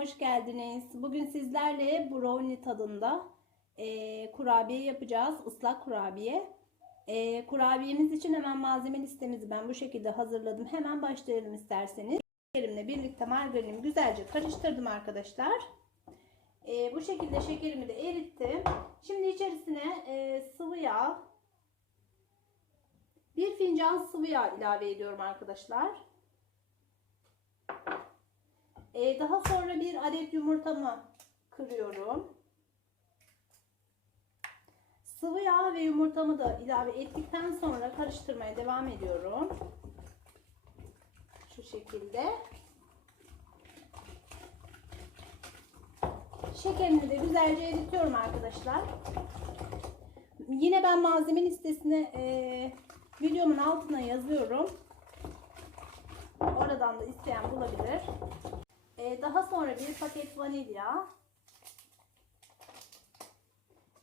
hoş geldiniz. Bugün sizlerle brownie tadında e, kurabiye yapacağız. Islak kurabiye. E, kurabiyemiz için hemen malzeme listemizi ben bu şekilde hazırladım. Hemen başlayalım isterseniz. Şekerimle birlikte margarinimi güzelce karıştırdım arkadaşlar. E, bu şekilde şekerimi de erittim. Şimdi içerisine e, sıvı yağ, bir fincan sıvı yağ ilave ediyorum arkadaşlar. Ee, daha sonra bir adet yumurtamı kırıyorum. Sıvı yağ ve yumurtamı da ilave ettikten sonra karıştırmaya devam ediyorum. Şu şekilde. Şekerini de güzelce eritiyorum arkadaşlar. Yine ben malzeme listesine e, videomun altına yazıyorum. Oradan da isteyen bulabilir. Ee, daha sonra bir paket vanilya,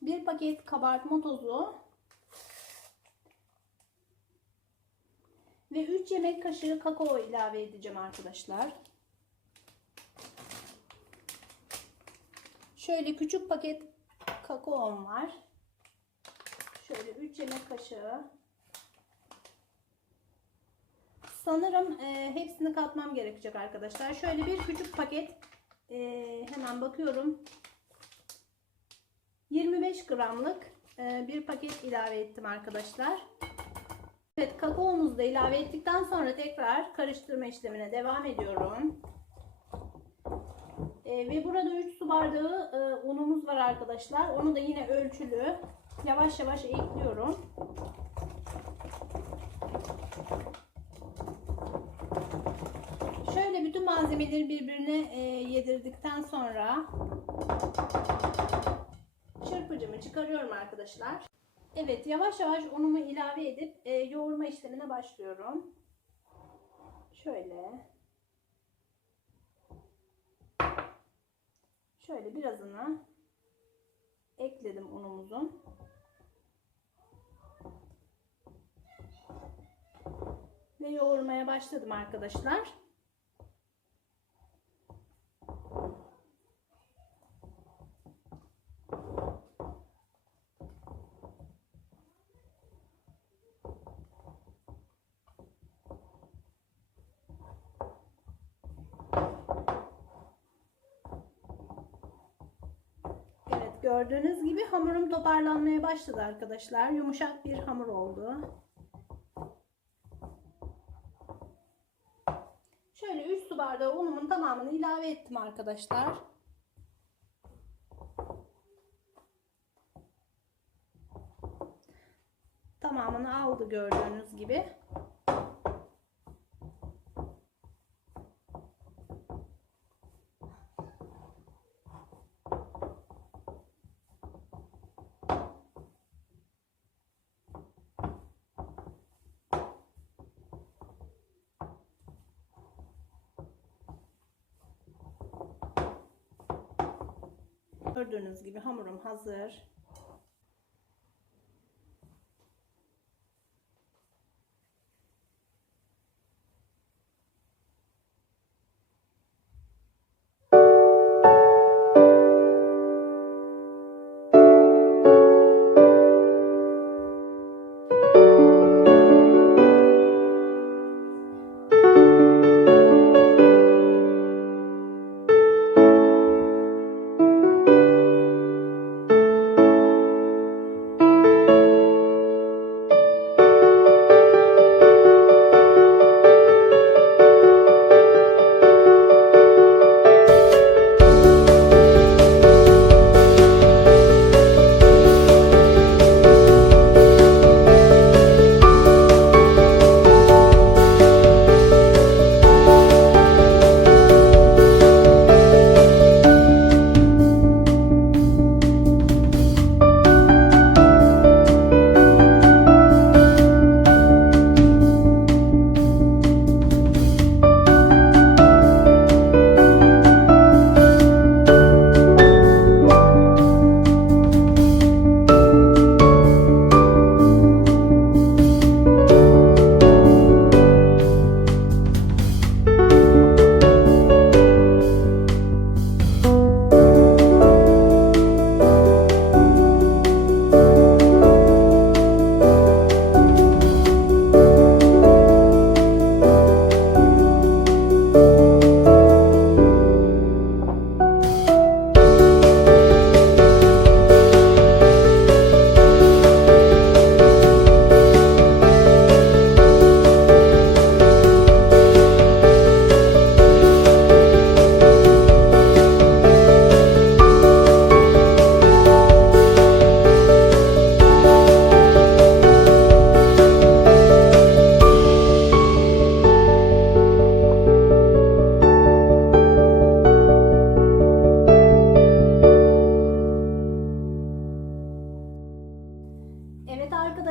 bir paket kabartma tozu ve 3 yemek kaşığı kakao ilave edeceğim arkadaşlar. Şöyle küçük paket kakaom var. Şöyle 3 yemek kaşığı. Sanırım e, hepsini katmam gerekecek arkadaşlar. Şöyle bir küçük paket e, hemen bakıyorum. 25 gramlık e, bir paket ilave ettim arkadaşlar. Evet kakaomuzu da ilave ettikten sonra tekrar karıştırma işlemine devam ediyorum. E, ve burada 3 su bardağı e, unumuz var arkadaşlar. Onu da yine ölçülü yavaş yavaş ekliyorum. Şöyle malzemeleri birbirine e, yedirdikten sonra çırpıcımı çıkarıyorum arkadaşlar. Evet yavaş yavaş unumu ilave edip e, yoğurma işlemine başlıyorum. Şöyle. Şöyle birazını ekledim unumuzun. Ve yoğurmaya başladım arkadaşlar. Evet gördüğünüz gibi hamurum toparlanmaya başladı arkadaşlar. Yumuşak bir hamur oldu. Şöyle 3 su bardağı unumun tamamını ilave ettim arkadaşlar. Tamamını aldı gördüğünüz gibi. Gördüğünüz gibi hamurum hazır.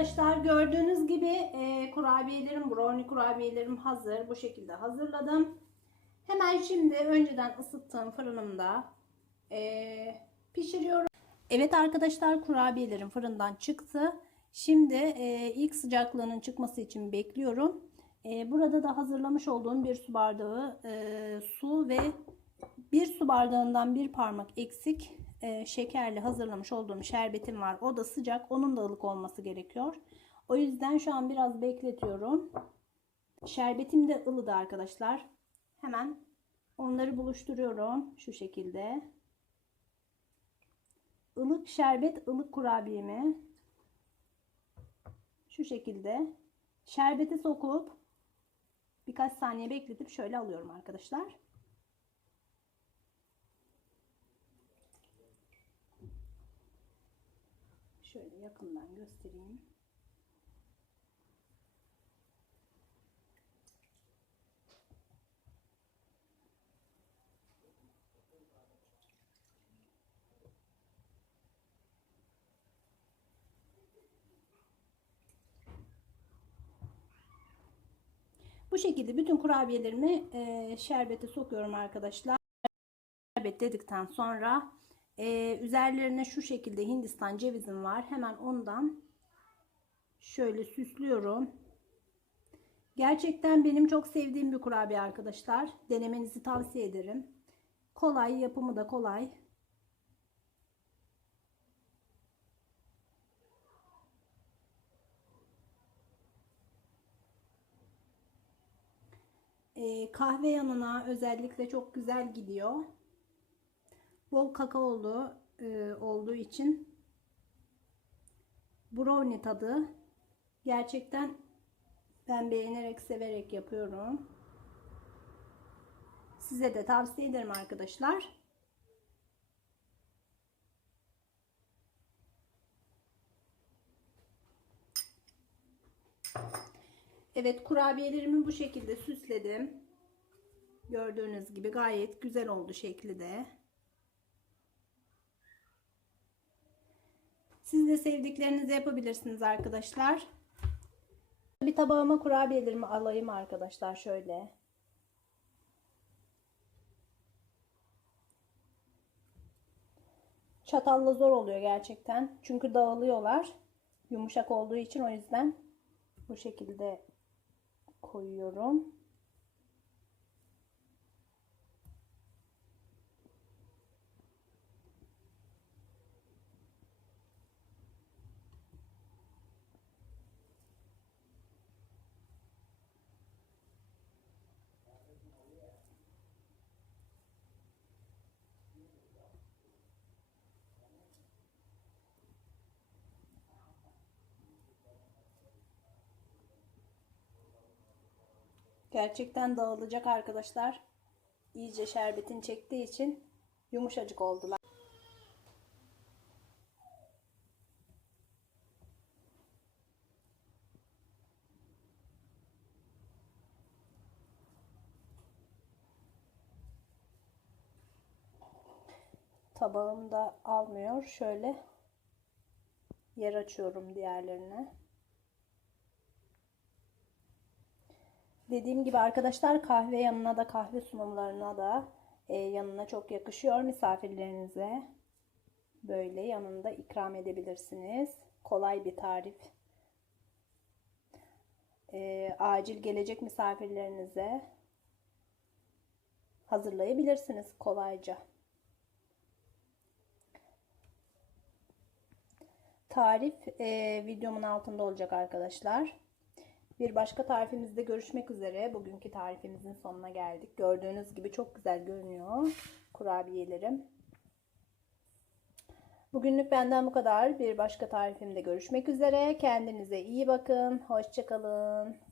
arkadaşlar gördüğünüz gibi e, kurabiyelerim, brownie kurabiyelerim hazır. Bu şekilde hazırladım. Hemen şimdi önceden ısıttığım fırınımda e, pişiriyorum. Evet arkadaşlar kurabiyelerim fırından çıktı. Şimdi e, ilk sıcaklığının çıkması için bekliyorum. E, burada da hazırlamış olduğum bir su bardağı e, su ve bir su bardağından bir parmak eksik eee, şekerli hazırlamış olduğum şerbetim var. O da sıcak. Onun da ılık olması gerekiyor. O yüzden şu an biraz bekletiyorum. Şerbetim de ılıdı arkadaşlar. Hemen onları buluşturuyorum şu şekilde. Ilık şerbet, ılık kurabiyemi şu şekilde şerbeti sokup birkaç saniye bekletip şöyle alıyorum arkadaşlar. Şöyle yakından göstereyim. Bu şekilde bütün kurabiyelerimi şerbete sokuyorum arkadaşlar. Şerbet dedikten sonra e, üzerlerine şu şekilde Hindistan cevizim var. Hemen ondan şöyle süslüyorum. Gerçekten benim çok sevdiğim bir kurabiye arkadaşlar. Denemenizi tavsiye ederim. Kolay, yapımı da kolay. Ee, kahve yanına özellikle çok güzel gidiyor. Bol kakaolu e, olduğu için brownie tadı gerçekten ben beğenerek severek yapıyorum. Size de tavsiye ederim arkadaşlar. Evet kurabiyelerimi bu şekilde süsledim. Gördüğünüz gibi gayet güzel oldu şekli de. Siz de sevdiklerinizi yapabilirsiniz arkadaşlar. Bir tabağıma kurabiyelerimi alayım arkadaşlar şöyle. Çatalla zor oluyor gerçekten. Çünkü dağılıyorlar. Yumuşak olduğu için o yüzden bu şekilde koyuyorum. Gerçekten dağılacak arkadaşlar. İyice şerbetin çektiği için yumuşacık oldular. Tabağım da almıyor. Şöyle yer açıyorum diğerlerine. Dediğim gibi arkadaşlar kahve yanına da kahve sunumlarına da e, yanına çok yakışıyor misafirlerinize. Böyle yanında ikram edebilirsiniz. Kolay bir tarif. E, acil gelecek misafirlerinize hazırlayabilirsiniz kolayca. Tarif e, videomun altında olacak arkadaşlar. Bir başka tarifimizde görüşmek üzere. Bugünkü tarifimizin sonuna geldik. Gördüğünüz gibi çok güzel görünüyor kurabiyelerim. Bugünlük benden bu kadar. Bir başka tarifimde görüşmek üzere. Kendinize iyi bakın. Hoşçakalın.